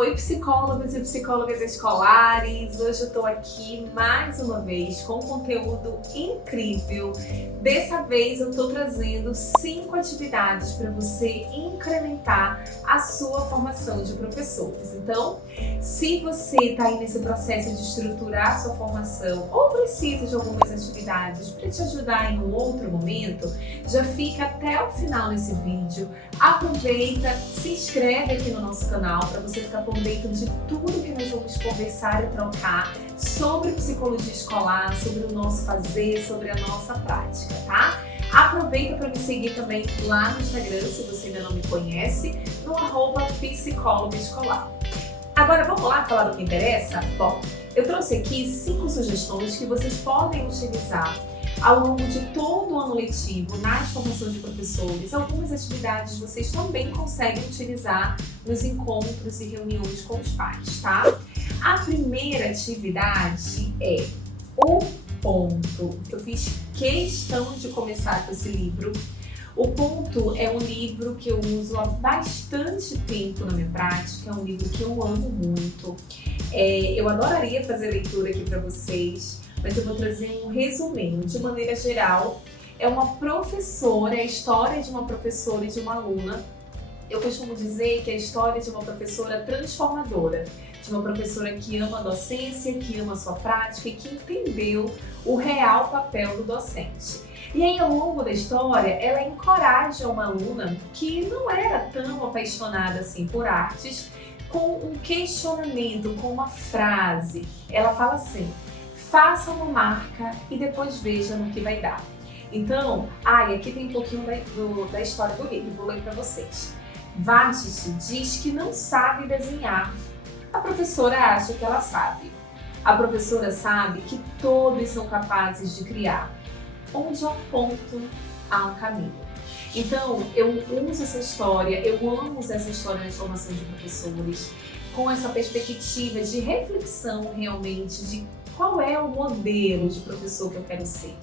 Oi, psicólogos e psicólogas escolares! Hoje eu estou aqui mais uma vez com um conteúdo incrível. Dessa vez eu estou trazendo 5 atividades para você incrementar a sua formação de professores. Então, se você está aí nesse processo de estruturar a sua formação ou precisa de algumas atividades para te ajudar em um outro momento, já fica até o final nesse vídeo. Aproveita, se inscreve aqui no nosso canal para você ficar por dentro de tudo que nós vamos conversar e trocar sobre psicologia escolar, sobre o nosso fazer, sobre a nossa prática, tá? Aproveita para me seguir também lá no Instagram, se você ainda não me conhece, no @psicólogoescolar. Agora vamos lá falar do que interessa? Bom, eu trouxe aqui 5 sugestões que vocês podem utilizar ao longo de todo o ano letivo, nas formações de professores. Algumas atividades vocês também conseguem utilizar nos encontros e reuniões com os pais, tá? A primeira atividade é o ponto. Eu fiz questão de começar com esse livro. O Ponto é um livro que eu uso há bastante tempo na minha prática, é um livro que eu amo muito. Eu adoraria fazer leitura aqui para vocês, mas eu vou trazer um resuminho. De maneira geral, é uma professora, é a história de uma professora e de uma aluna. Eu costumo dizer que é a história de uma professora transformadora, de uma professora que ama a docência, que ama a sua prática e que entendeu o real papel do docente. E aí, ao longo da história, ela encoraja uma aluna que não era tão apaixonada assim por artes, com um questionamento, com uma frase. Ela fala assim: faça uma marca e depois veja no que vai dar. Então, aqui tem um pouquinho da história do livro, vou ler para vocês. Vashti diz que não sabe desenhar. A professora acha que ela sabe. A professora sabe que todos são capazes de criar. Onde há um ponto, há um caminho. Então, eu uso essa história, eu amo usar essa história nas formações de professores, com essa perspectiva de reflexão realmente de qual é o modelo de professor que eu quero ser,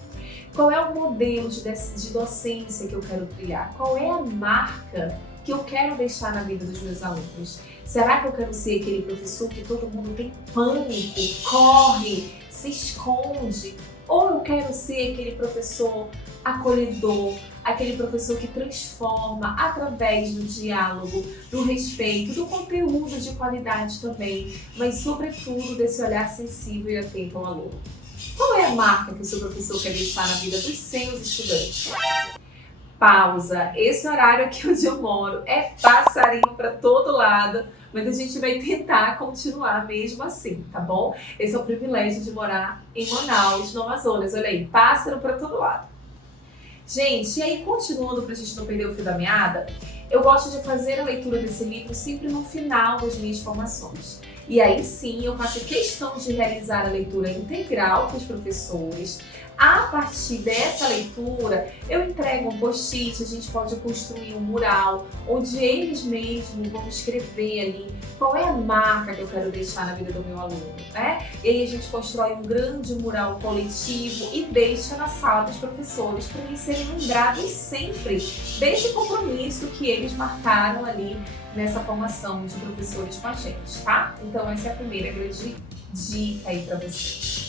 qual é o modelo de docência que eu quero criar, qual é a marca que eu quero deixar na vida dos meus alunos. Será que eu quero ser aquele professor que todo mundo tem pânico, corre, se esconde? Ou eu quero ser aquele professor acolhedor, aquele professor que transforma através do diálogo, do respeito, do conteúdo de qualidade também, mas sobretudo desse olhar sensível e atento ao aluno? Qual é a marca que o seu professor quer deixar na vida dos seus estudantes? Pausa. Esse horário aqui onde eu moro é passarinho para todo lado, mas a gente vai tentar continuar mesmo assim, tá bom? Esse é o privilégio de morar em Manaus, no Amazonas. Olha aí, pássaro para todo lado. Gente, e aí continuando para a gente não perder o fio da meada, eu gosto de fazer a leitura desse livro sempre no final das minhas formações. E aí sim, eu faço questão de realizar a leitura integral com os professores. A partir dessa leitura, eu entrego um post-it, a gente pode construir um mural, onde eles mesmos vão escrever ali qual é a marca que eu quero deixar na vida do meu aluno, né? E aí a gente constrói um grande mural coletivo e deixa na sala dos professores para eles serem lembrados sempre desse compromisso que eles marcaram ali nessa formação de professores com a gente, tá? Então essa é a primeira grande dica aí para vocês.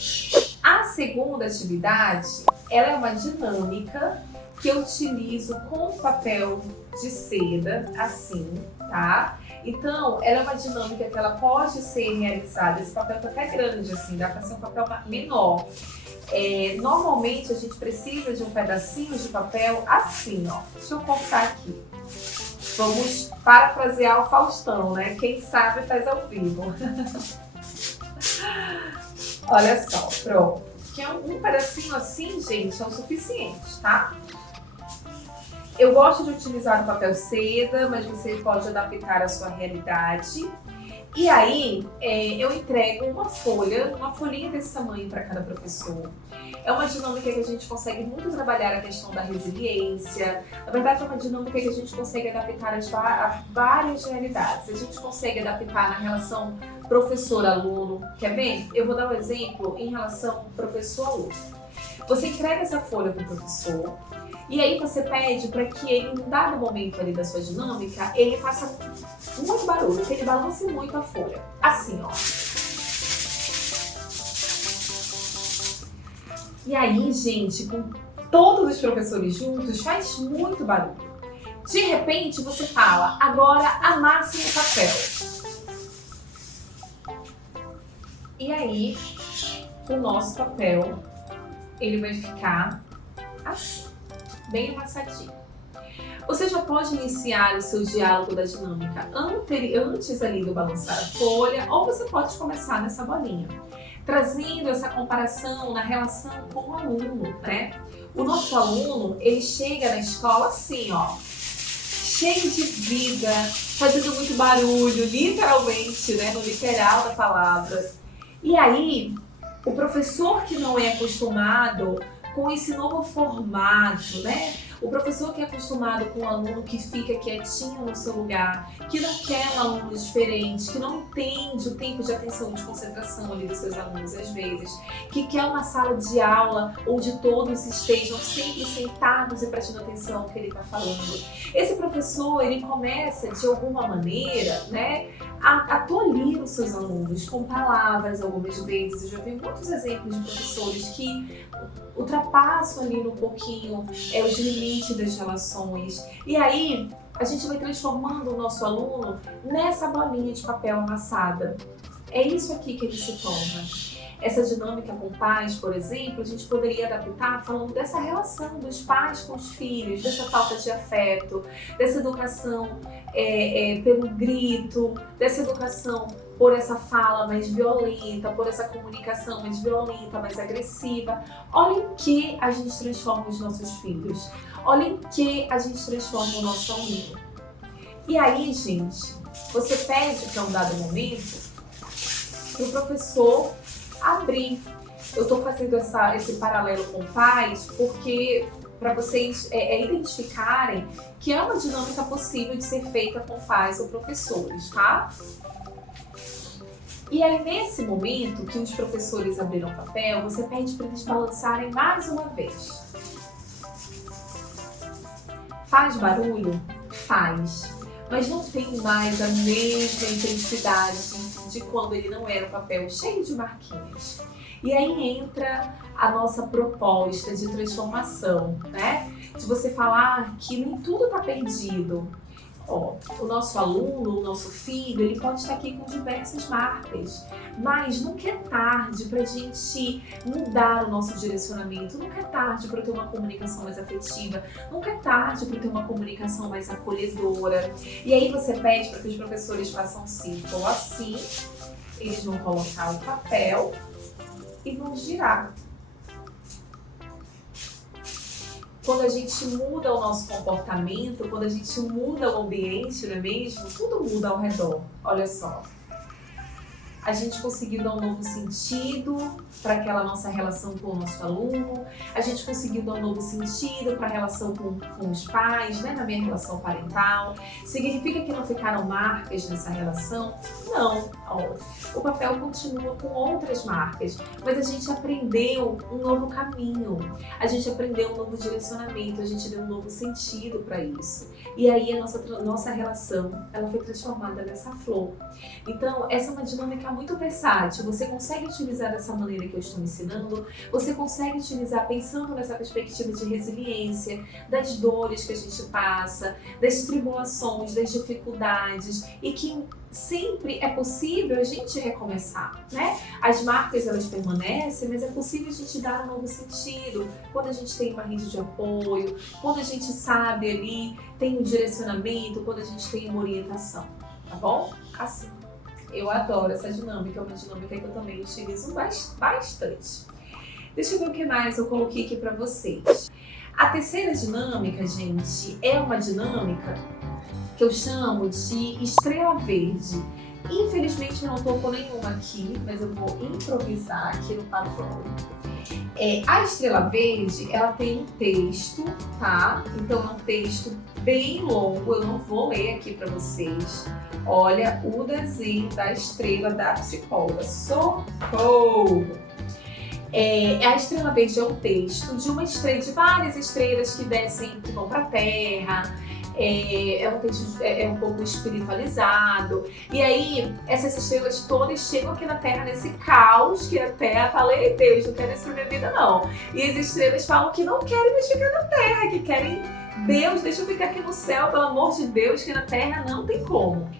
A segunda atividade, ela é uma dinâmica que eu utilizo com papel de seda, assim, tá? Então, ela é uma dinâmica que ela pode ser realizada, esse papel tá até grande, assim, dá para ser um papel menor. Normalmente, a gente precisa de um pedacinho de papel assim, ó. Deixa eu cortar aqui. Vamos parafrasear o Faustão, né? Quem sabe faz ao vivo. Olha só, pronto. Que é um pedacinho assim, gente, é o suficiente, tá? Eu gosto de utilizar o papel seda, mas você pode adaptar a sua realidade. E aí, eu entrego uma folhinha desse tamanho para cada professor. É uma dinâmica que a gente consegue muito trabalhar a questão da resiliência. Na verdade, é uma dinâmica que a gente consegue adaptar a várias realidades. A gente consegue adaptar na relação professor-aluno. Quer ver? Eu vou dar um exemplo em relação professor-aluno. Você entrega essa folha para o professor E aí você pede para que ele, em um dado momento ali da sua dinâmica, ele faça muito barulho, que ele balance muito a folha. Assim, ó. E aí, gente, com todos os professores juntos, faz muito barulho. De repente, você fala, agora amasse o papel. E aí, o nosso papel, ele vai ficar assim, bem amassadinho. Você já pode iniciar o seu diálogo da dinâmica antes ali do balançar a folha, ou você pode começar nessa bolinha, trazendo essa comparação na relação com o aluno, né? O nosso aluno, ele chega na escola assim, ó, cheio de vida, fazendo muito barulho, literalmente, né? No literal da palavra. E aí, o professor que não é acostumado com esse novo formato, né? O professor que é acostumado com um aluno que fica quietinho no seu lugar, que não quer um aluno diferente, que não entende o tempo de atenção e de concentração ali dos seus alunos às vezes, que quer uma sala de aula onde todos estejam sempre sentados e prestando atenção no que ele está falando. Esse professor, ele começa de alguma maneira, né, a tolir os seus alunos com palavras, algumas vezes. Eu já vi muitos exemplos de professores que ultrapassam ali um pouquinho os limites das relações. E aí, a gente vai transformando o nosso aluno nessa bolinha de papel amassada. É isso aqui que ele se torna. Essa dinâmica com pais, por exemplo, a gente poderia adaptar falando dessa relação dos pais com os filhos, dessa falta de afeto, dessa educação pelo grito, dessa educação por essa fala mais violenta, por essa comunicação mais violenta, mais agressiva. Olha em que a gente transforma os nossos filhos. Olha em que a gente transforma o nosso aluno. E aí, gente, você pede para um dado momento para o professor abrir. Eu estou fazendo esse paralelo com pais porque para vocês identificarem que é uma dinâmica possível de ser feita com pais ou professores, tá? E aí, nesse momento que os professores abriram o papel, você pede para eles balançarem mais uma vez. Faz barulho? Faz. Mas não tem mais a mesma intensidade de quando ele não era um papel cheio de marquinhas. E aí entra a nossa proposta de transformação, né? De você falar que nem tudo está perdido. Ó, o nosso aluno, o nosso filho, ele pode estar aqui com diversas marcas, mas nunca é tarde para a gente mudar o nosso direcionamento, nunca é tarde para ter uma comunicação mais afetiva, nunca é tarde para ter uma comunicação mais acolhedora. E aí você pede para que os professores façam um círculo assim, eles vão colocar o papel e vão girar. Quando a gente muda o nosso comportamento, quando a gente muda o ambiente, não é mesmo? Tudo muda ao redor. Olha só. A gente conseguiu dar um novo sentido para aquela nossa relação com o nosso aluno, a gente conseguiu dar um novo sentido para a relação com os pais, né, na minha relação parental. Significa que não ficaram marcas nessa relação? Não. Ó, o papel continua com outras marcas, mas a gente aprendeu um novo caminho, a gente aprendeu um novo direcionamento, a gente deu um novo sentido para isso. E aí a nossa relação, ela foi transformada nessa flor. Então, essa é uma dinâmica muito versátil. Você consegue utilizar dessa maneira que eu estou ensinando, você consegue utilizar pensando nessa perspectiva de resiliência, das dores que a gente passa, das tribulações, das dificuldades, e que sempre é possível a gente recomeçar, né? As marcas, elas permanecem, mas é possível a gente dar um novo sentido quando a gente tem uma rede de apoio, quando a gente sabe ali, tem um direcionamento, quando a gente tem uma orientação, tá bom? Assim. Eu adoro essa dinâmica, é uma dinâmica que eu também utilizo bastante. Deixa eu ver o que mais eu coloquei aqui para vocês. A terceira dinâmica, gente, é uma dinâmica que eu chamo de estrela verde. Infelizmente eu não estou com nenhuma aqui, mas eu vou improvisar aqui no papel. A estrela verde, ela tem um texto, tá? Então é um texto bem longo, eu não vou ler aqui para vocês. Olha o desenho da estrela da psicóloga. Socorro! A estrela verde é um texto de uma estrela, de várias estrelas que descem, que vão para a Terra. É um texto um pouco espiritualizado. E aí, essas estrelas todas chegam aqui na Terra nesse caos que a Terra fala: ei, Deus, não quero isso pra minha vida, não. E as estrelas falam que não querem mais ficar na Terra, que querem Deus, deixa eu ficar aqui no céu, pelo amor de Deus, que na Terra não tem como.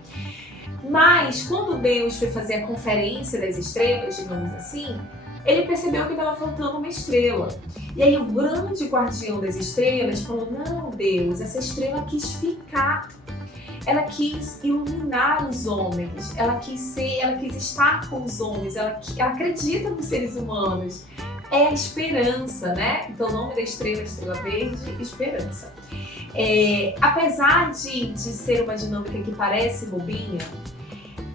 Mas, quando Deus foi fazer a conferência das estrelas, digamos assim, ele percebeu que estava faltando uma estrela. E aí o grande guardião das estrelas falou: não, Deus, essa estrela quis ficar. Ela quis iluminar os homens, ela quis estar com os homens, ela acredita nos seres humanos. É a esperança, né? Então o nome da estrela verde, esperança. Apesar de ser uma dinâmica que parece bobinha,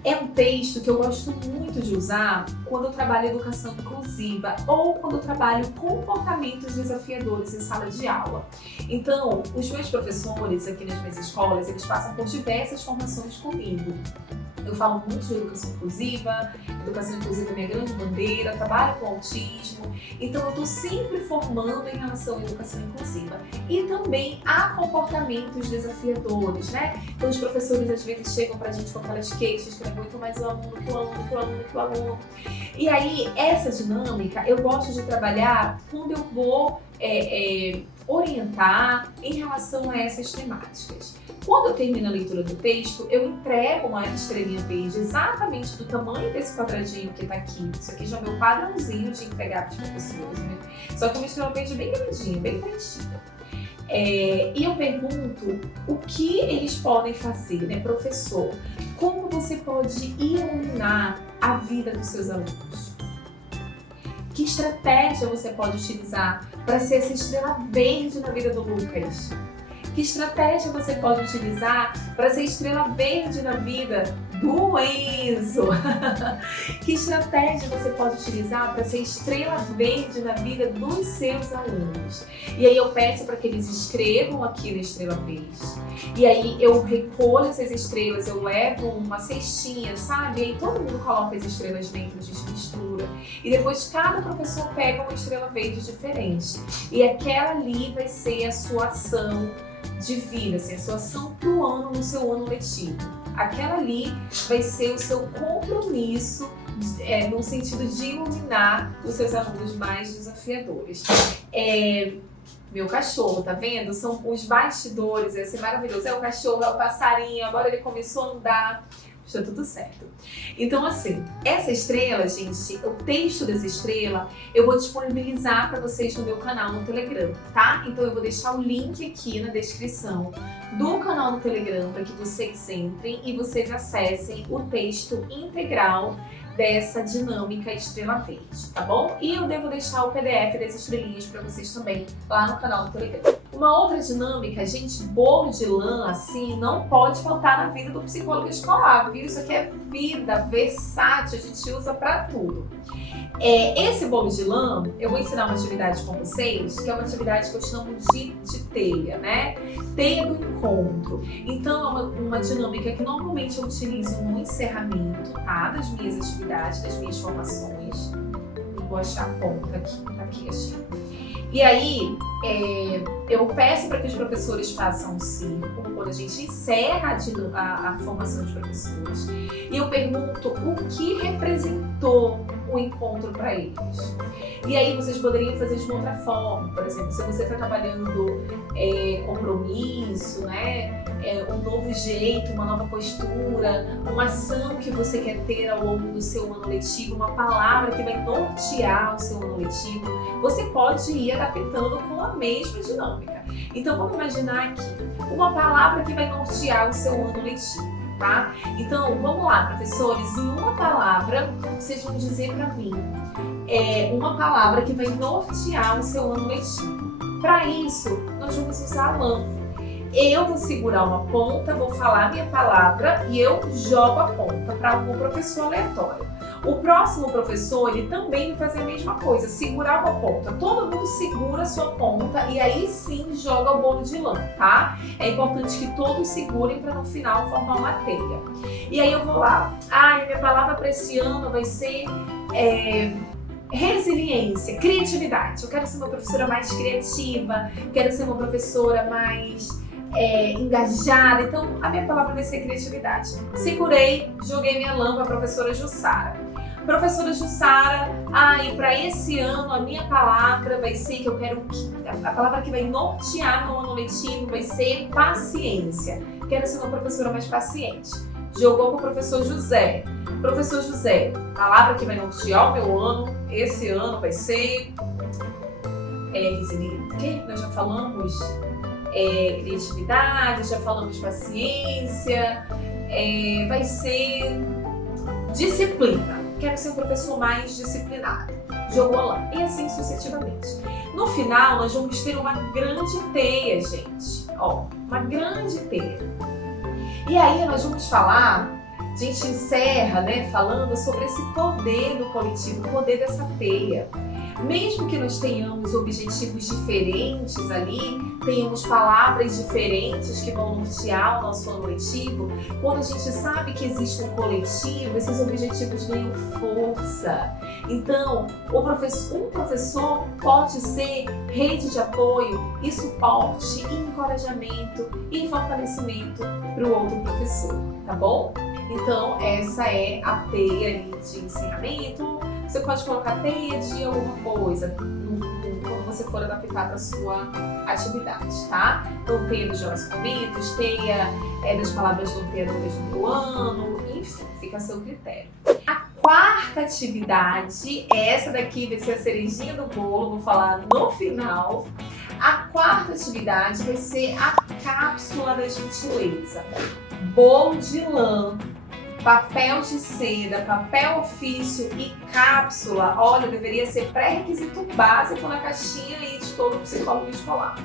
é um texto que eu gosto muito de usar quando eu trabalho educação inclusiva ou quando eu trabalho comportamentos desafiadores em sala de aula. Então, os meus professores aqui nas minhas escolas, eles passam por diversas formações comigo. Eu falo muito de educação inclusiva é minha grande bandeira, trabalho com autismo, então eu estou sempre formando em relação à educação inclusiva. E também há comportamentos desafiadores, né? Então os professores às vezes chegam pra gente com aquelas queixas que não aguentam mais o aluno, que o aluno. E aí, essa dinâmica eu gosto de trabalhar quando eu vou orientar em relação a essas temáticas. Quando eu termino a leitura do texto, eu entrego uma estrelinha verde exatamente do tamanho desse quadradinho que está aqui. Isso aqui já é o meu padrãozinho de entregar para os professores, né? Só que uma estrela verde bem grandinha, bem bonitinha. E eu pergunto o que eles podem fazer, né, professor? Como você pode iluminar a vida dos seus alunos? Que estratégia você pode utilizar para ser essa estrela verde na vida do Lucas? Que estratégia você pode utilizar para ser estrela verde na vida do Enzo? Que estratégia você pode utilizar para ser estrela verde na vida dos seus alunos? E aí eu peço para que eles escrevam aqui na estrela verde. E aí eu recolho essas estrelas, eu levo uma cestinha, sabe? E aí todo mundo coloca as estrelas dentro, a gente mistura. E depois cada professor pega uma estrela verde diferente. E aquela ali vai ser a sua ação de vida, assim, a sua ação pro ano, no seu ano letivo. Aquela ali vai ser o seu compromisso no sentido de iluminar os seus alunos mais desafiadores. Meu cachorro, tá vendo? São os bastidores, esse maravilhoso. É o cachorro, é o passarinho, agora ele começou a andar. Está tudo certo. Então, assim, essa estrela, gente, o texto dessa estrela, eu vou disponibilizar para vocês no meu canal no Telegram, tá? Então, eu vou deixar o link aqui na descrição do canal no Telegram para que vocês entrem e vocês acessem o texto integral dessa dinâmica estrela verde, tá bom? E eu devo deixar o PDF das estrelinhas para vocês também lá no canal do Telegram. Uma outra dinâmica, gente, bolo de lã, assim, não pode faltar na vida do psicólogo escolar, viu? Isso aqui é vida, versátil, a gente usa pra tudo. Esse bolo de lã, eu vou ensinar uma atividade com vocês, que é uma atividade que eu chamo de teia, né? Teia do encontro. Então, é uma dinâmica que normalmente eu utilizo no encerramento, tá? Das minhas atividades, das minhas formações. Vou achar a ponta aqui, tá aqui, achei. E aí, eu peço para que os professores façam um círculo quando a gente encerra a formação de professores. E eu pergunto o que representou o encontro para eles. E aí vocês poderiam fazer de uma outra forma. Por exemplo, se você está trabalhando compromisso, né? Um novo jeito, uma nova postura, uma ação que você quer ter ao longo do seu ano letivo, uma palavra que vai nortear o seu ano letivo, você pode ir adaptando com a mesma dinâmica. Então vamos imaginar aqui uma palavra que vai nortear o seu ano letivo, tá? Então vamos lá, professores, em uma palavra vocês vão dizer para mim uma palavra que vai nortear o seu ano letivo. Para isso, nós vamos usar a lã. Eu vou segurar uma ponta, vou falar a minha palavra e eu jogo a ponta para algum professor aleatório. O próximo professor, ele também vai fazer a mesma coisa, segurar uma ponta. Todo mundo segura a sua ponta e aí sim joga o bolo de lã, tá? É importante que todos segurem para no final formar uma teia. E aí eu vou lá. Minha palavra para esse ano vai ser Resiliência, criatividade. Eu quero ser uma professora mais criativa, quero ser uma professora mais engajada. Então, a minha palavra vai ser criatividade. Segurei, joguei minha lã para a professora Jussara. Professora Jussara, e para esse ano a minha palavra vai ser que eu quero a palavra que vai nortear no ano letivo vai ser paciência. Quero ser uma professora mais paciente. Jogou para o professor José. Professor José, palavra que vai nortear o meu ano, esse ano vai ser resiliência. Nós já falamos criatividade, já falamos paciência, vai ser disciplina. Quero ser um professor mais disciplinado. Jogou lá. E assim sucessivamente. No final, nós vamos ter uma grande teia, gente. Uma grande teia. E aí nós vamos falar, a gente encerra, falando sobre esse poder do coletivo, o poder dessa teia. Mesmo que nós tenhamos objetivos diferentes ali, tenhamos palavras diferentes que vão nortear o nosso ano letivo, quando a gente sabe que existe um coletivo, esses objetivos ganham força. Então, um professor pode ser rede de apoio e suporte, e encorajamento e fortalecimento para o outro professor, tá bom? Então, essa é a teia ali de encerramento. Você pode colocar teia de alguma coisa quando você for adaptar para a sua atividade, tá? Então, teia dos relacionamentos, teia das palavras norteadoras do ano, enfim, fica a seu critério. A quarta atividade, essa daqui vai ser a cerejinha do bolo, vou falar no final. A quarta atividade vai ser a cápsula da gentileza. Bolo de lã, papel de seda, papel ofício e cápsula, olha, deveria ser pré-requisito básico na caixinha aí de todo psicólogo escolar.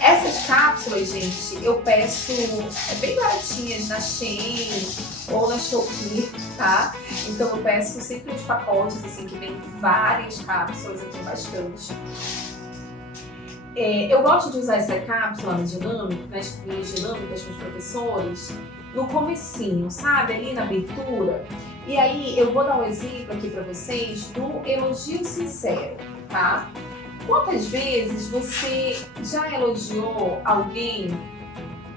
Essas cápsulas, gente, eu peço bem baratinhas na Shein ou na Shopee, tá? Então eu peço sempre uns pacotes assim que vem várias cápsulas, aqui bastante. Eu gosto de usar essa cápsula nas minhas dinâmicas com os professores, no comecinho, sabe? Ali na abertura. E aí eu vou dar um exemplo aqui pra vocês do elogio sincero, tá? Quantas vezes você já elogiou alguém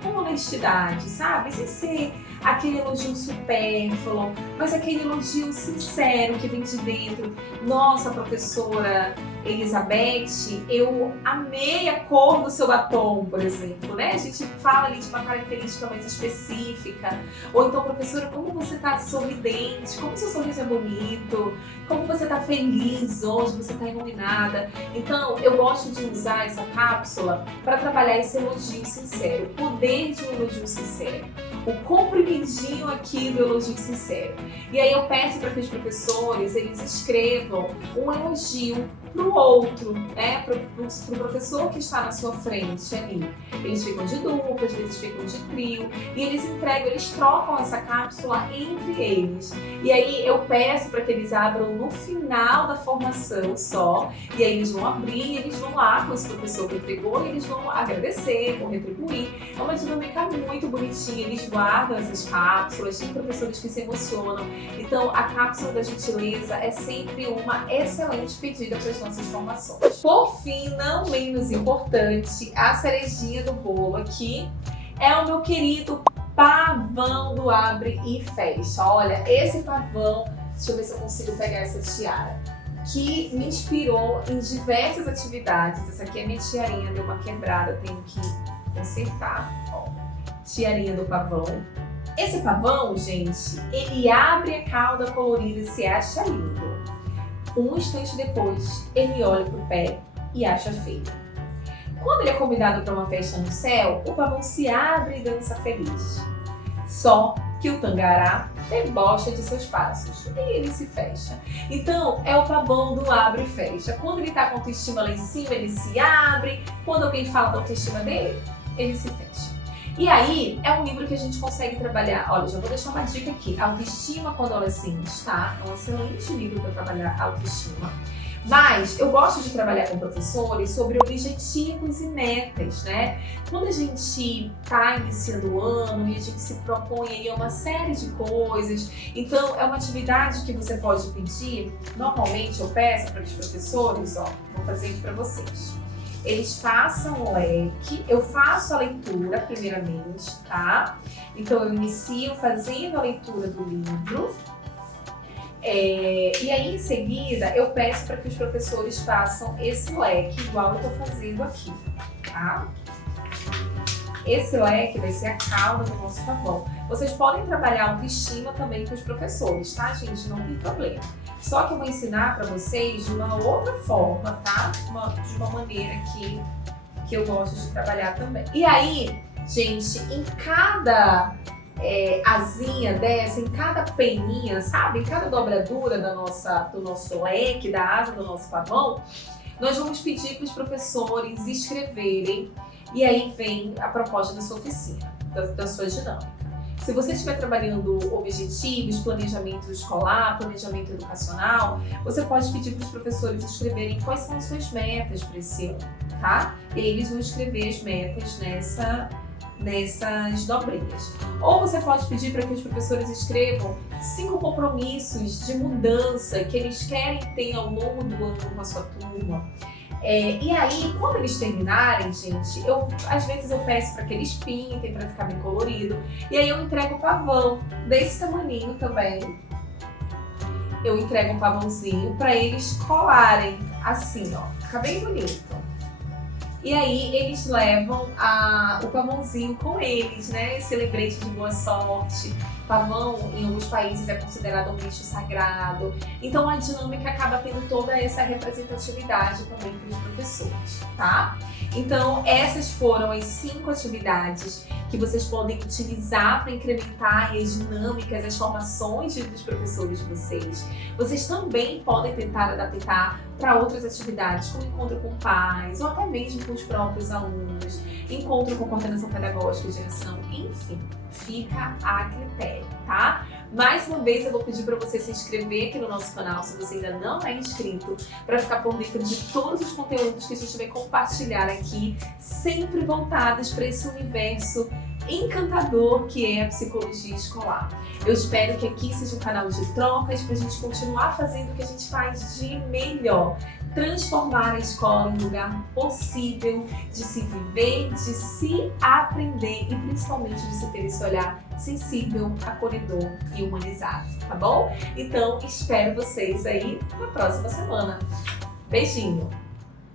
com honestidade, sabe? Sem ser aquele elogio supérfluo, mas aquele elogio sincero que vem de dentro. Nossa, professora Elizabeth, eu amei a cor do seu batom, por exemplo, né? A gente fala ali de uma característica mais específica. Ou então, professora, como você tá sorridente, como seu sorriso é bonito, como você tá feliz hoje, você tá iluminada. Então, eu gosto de usar essa cápsula para trabalhar esse elogio sincero, o poder de um elogio sincero, o comprimidinho aqui do elogio sincero. E aí eu peço para que os professores, eles escrevam um elogio pro outro, né? Pro professor que está na sua frente ali. Eles ficam de dupla, às vezes ficam de trio, e eles trocam essa cápsula entre eles. E aí eu peço para que eles abram no final da formação só, e aí eles vão abrir, eles vão lá com esse professor que entregou, e eles vão agradecer, vão retribuir. É uma dinâmica muito bonitinha, eles guardam essas cápsulas, tem professores que se emocionam. Então a cápsula da gentileza é sempre uma excelente pedida para as nossas formações. Por fim, não menos importante, a cerejinha do bolo aqui é o meu querido pavão do abre e fecha. Olha, esse pavão, deixa eu ver se eu consigo pegar essa tiara, que me inspirou em diversas atividades. Essa aqui é minha tiarinha, deu uma quebrada, tenho que consertar. Ó, tiarinha do pavão. Esse pavão, gente, ele abre a cauda colorida e se acha lindo. Um instante depois, ele olha pro pé e acha feio. Quando ele é convidado para uma festa no céu, o pavão se abre e dança feliz. Só que o tangará debocha de seus passos e ele se fecha. Então, é o pavão do abre e fecha. Quando ele tá com a autoestima lá em cima, ele se abre. Quando alguém fala da autoestima dele, ele se fecha. E aí, é um livro que a gente consegue trabalhar. Olha, já vou deixar uma dica aqui. Autoestima com adolescentes, tá? É um excelente livro para trabalhar autoestima. Mas eu gosto de trabalhar com professores sobre objetivos e metas, né? Quando a gente está iniciando o ano e a gente se propõe aí a uma série de coisas, então é uma atividade que você pode pedir. Normalmente eu peço para os professores, ó, vou fazer aqui para vocês. Eles façam o leque, eu faço a leitura primeiramente, tá? Então eu inicio fazendo a leitura do livro. E aí, em seguida, eu peço para que os professores façam esse leque, igual eu estou fazendo aqui, tá? Esse leque vai ser a cauda do nosso pavão. Vocês podem trabalhar autoestima também com os professores, tá, gente? Não tem problema. Só que eu vou ensinar para vocês de uma outra forma, tá? De uma maneira que eu gosto de trabalhar também. E aí, gente, em cada asinha dessa, em cada peninha, sabe? Em cada dobradura do nosso leque, da asa do nosso pavão, nós vamos pedir para os professores escreverem, e aí vem a proposta da sua oficina, da sua dinâmica. Se você estiver trabalhando objetivos, planejamento escolar, planejamento educacional, você pode pedir para os professores escreverem quais são as suas metas para esse ano, tá? E aí eles vão escrever as metas nessas dobrinhas. Ou você pode pedir para que os professores escrevam 5 compromissos de mudança que eles querem ter ao longo do ano com a sua turma. E aí, quando eles terminarem, gente, às vezes eu peço para que eles pintem para ficar bem colorido. E aí eu entrego o pavão desse tamaninho também. Eu entrego um pavãozinho para eles colarem assim, ó. Fica bem bonito. E aí eles levam o pavãozinho com eles, né? Esse lembrete de boa sorte. Pavão, em alguns países, é considerado um bicho sagrado. Então a dinâmica acaba tendo toda essa representatividade também para os professores, tá? Então essas foram as 5 atividades que vocês podem utilizar para incrementar as dinâmicas, as formações dos professores de vocês. Vocês também podem tentar adaptar para outras atividades, como encontro com pais, ou até mesmo com os próprios alunos, encontro com coordenação pedagógica de ação, enfim, fica a critério, tá? Mais uma vez eu vou pedir para você se inscrever aqui no nosso canal, se você ainda não é inscrito, para ficar por dentro de todos os conteúdos que a gente vai compartilhar aqui, sempre voltados para esse universo encantador que é a psicologia escolar. Eu espero que aqui seja um canal de trocas para a gente continuar fazendo o que a gente faz de melhor, transformar a escola em um lugar possível de se viver, de se aprender e principalmente de se ter esse olhar sensível, acolhedor e humanizado, tá bom? Então, espero vocês aí na próxima semana. Beijinho!